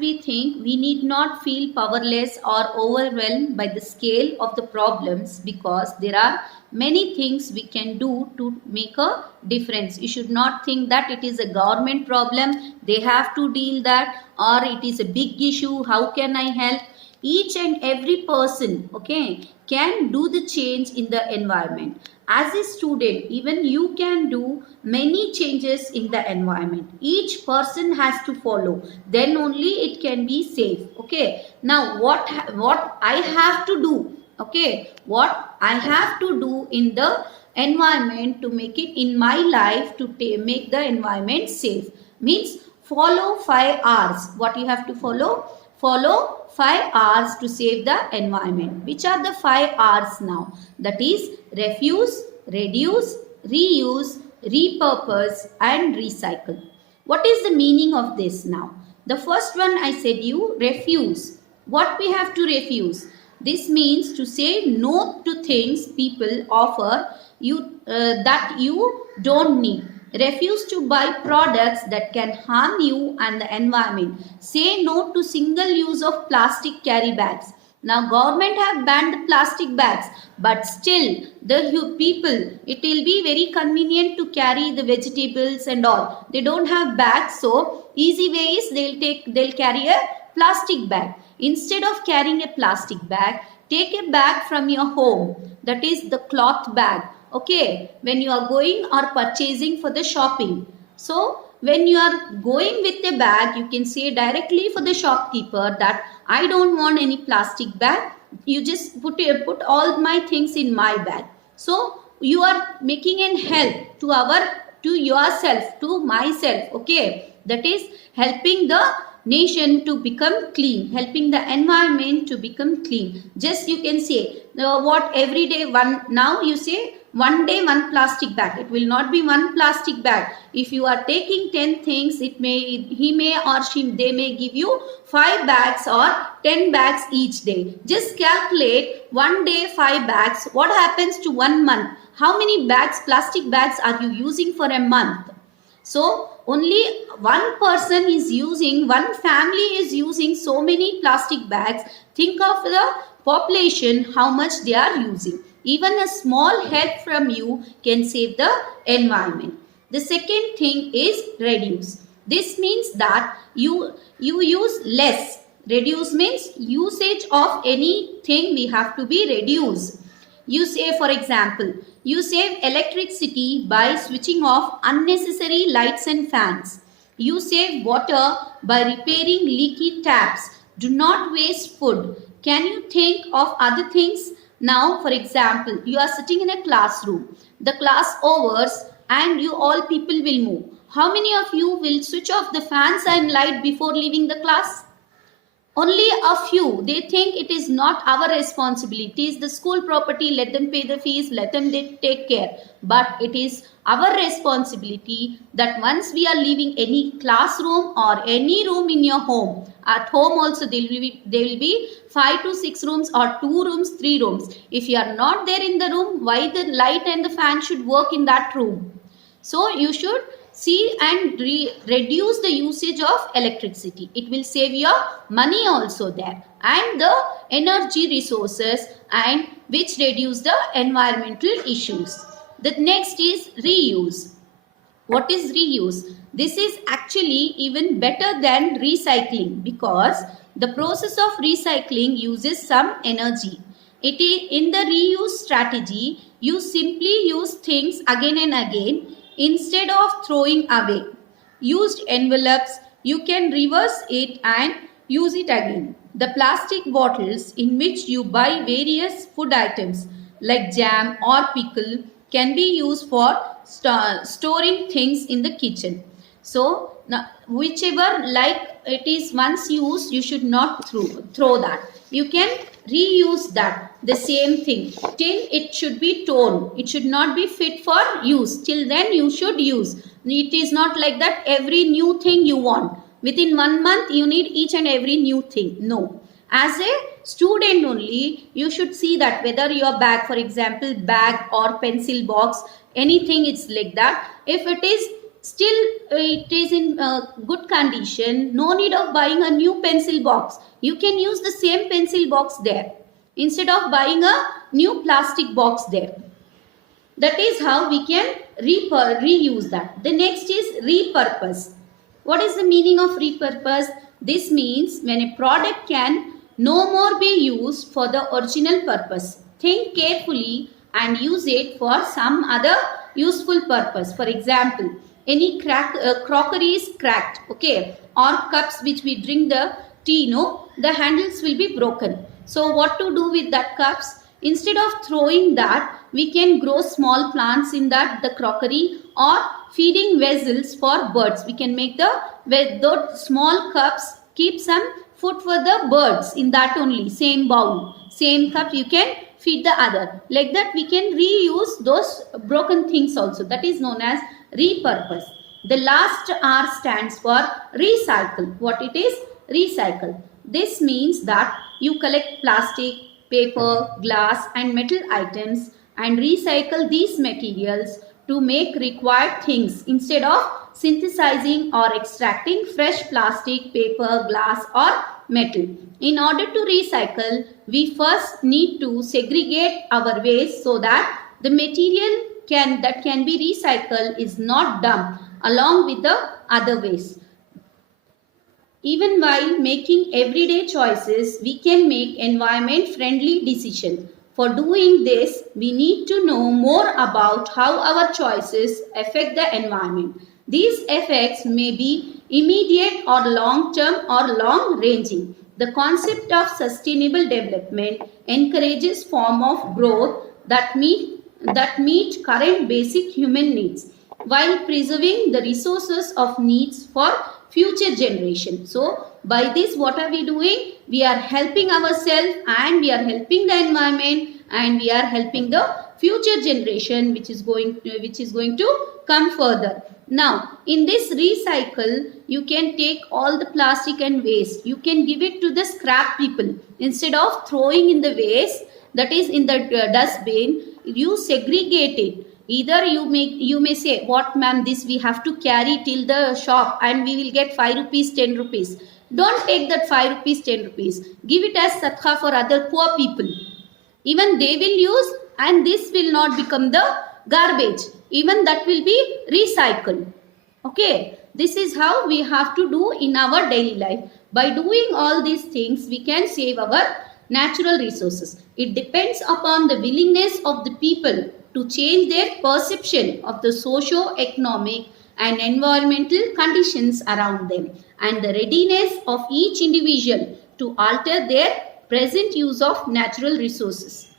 we think, we need not feel powerless or overwhelmed by the scale of the problems, because there are many things we can do to make a difference. You should not think that it is a government problem, they have to deal that, or it is a big issue, how can I help? Each and every person, okay, can do the change in the environment. As a student, even you can do many changes in the environment. Each person has to follow, then only it can be safe. Okay, now what I have to do, okay, what I have to do in the environment to make it in my life to make the environment safe means follow 5 R's. What you have to follow? Follow 5 R's to save the environment. Which are the 5 R's now? That is refuse, reduce, reuse, repurpose and recycle. What is the meaning of this now? The first one I said you, refuse. What we have to refuse? This means to say no to things people offer you that you don't need. Refuse to buy products that can harm you and the environment. Say no to single use of plastic carry bags. Now government have banned plastic bags, but still the people, it will be very convenient to carry the vegetables and all. They don't have bags, so easy way is they'll carry a plastic bag. Instead of carrying a plastic bag, take a bag from your home, that is the cloth bag. Okay, when you are going or purchasing for the shopping. So when you are going with a bag, you can say directly for the shopkeeper that I don't want any plastic bag. You just put all my things in my bag. So you are making an help to yourself, to myself. Okay, that is helping the nation to become clean, helping the environment to become clean. Just you can say what every day one, now you say one day one plastic bag. It will not be one plastic bag. If you are taking 10 things, they may give you 5 bags or 10 bags each day. Just calculate one day 5 bags. What happens to 1 month? How many bags, plastic bags are you using for a month? So only one person is using, one family is using so many plastic bags. Think of the population, how much they are using. Even a small help from you can save the environment. The second thing is reduce. This means that you use less. Reduce means usage of anything we have to be reduced. You say, for example, you save electricity by switching off unnecessary lights and fans. You save water by repairing leaky taps. Do not waste food. Can you think of other things? Now, for example, you are sitting in a classroom. The class overs and you all people will move. How many of you will switch off the fans and light before leaving the class? Only a few. They think it is not our responsibility. It is the school property. Let them pay the fees. Let them take care. But it is our responsibility that once we are leaving any classroom or any room in your home, at home also there will be 5 to 6 rooms or 2 rooms, 3 rooms. If you are not there in the room, why the light and the fan should work in that room? So you should see and reduce the usage of electricity. It will save your money also there, and the energy resources, and which reduce the environmental issues. The next is reuse. What is reuse? This is actually even better than recycling, because the process of recycling uses some energy. It is in the reuse strategy, you simply use things again and again instead of throwing away. Used envelopes, you can reverse it and use it again. The plastic bottles in which you buy various food items like jam or pickle can be used for storing things in the kitchen. So now, whichever, like it is once used, you should not throw that. You can reuse that, the same thing, till it should be torn. It should not be fit for use. Till then you should use. It is not like that every new thing you want. Within 1 month you need each and every new thing. No. As a student only, you should see that whether your bag, for example, bag or pencil box, anything it's like that. If it is still it is in good condition, no need of buying a new pencil box. You can use the same pencil box there instead of buying a new plastic box there. That is how we can reuse that. The next is repurpose. What is the meaning of repurpose? This means when a product can no more be used for the original purpose. Think carefully and use it for some other useful purpose. For example, any crockery is cracked, okay, or cups which we drink the tea, no, the handles will be broken. So what to do with that cups? Instead of throwing that, we can grow small plants in that, the crockery, or feeding vessels for birds. We can make those small cups, keep some food for the birds in that only, same bowl, same cup, you can feed the other. Like that we can reuse those broken things also. That is known as repurpose. The last R stands for recycle. What it is? Recycle. This means that you collect plastic, paper, glass and metal items and recycle these materials to make required things instead of synthesizing or extracting fresh plastic, paper, glass or metal. In order to recycle, we first need to segregate our waste so that the material that can be recycled is not dumped along with the other waste. Even while making everyday choices, we can make environment-friendly decisions. For doing this, we need to know more about how our choices affect the environment. These effects may be immediate or long-term or long-ranging. The concept of sustainable development encourages form of growth that meet current basic human needs while preserving the resources of needs for future generation. So by this, what are we doing? We are helping ourselves and we are helping the environment and we are helping the future generation which is going to come further. Now in this recycle, you can take all the plastic and waste, you can give it to the scrap people. Instead of throwing in the waste, that is in the dustbin, you segregate it. Either you may say, what ma'am, this we have to carry till the shop and we will get 5 rupees, 10 rupees. Don't take that 5 rupees, 10 rupees. Give it as sadqa for other poor people. Even they will use and this will not become the garbage. Even that will be recycled. Okay. This is how we have to do in our daily life. By doing all these things, we can save our natural resources. It depends upon the willingness of the people to change their perception of the socio-economic and environmental conditions around them and the readiness of each individual to alter their present use of natural resources.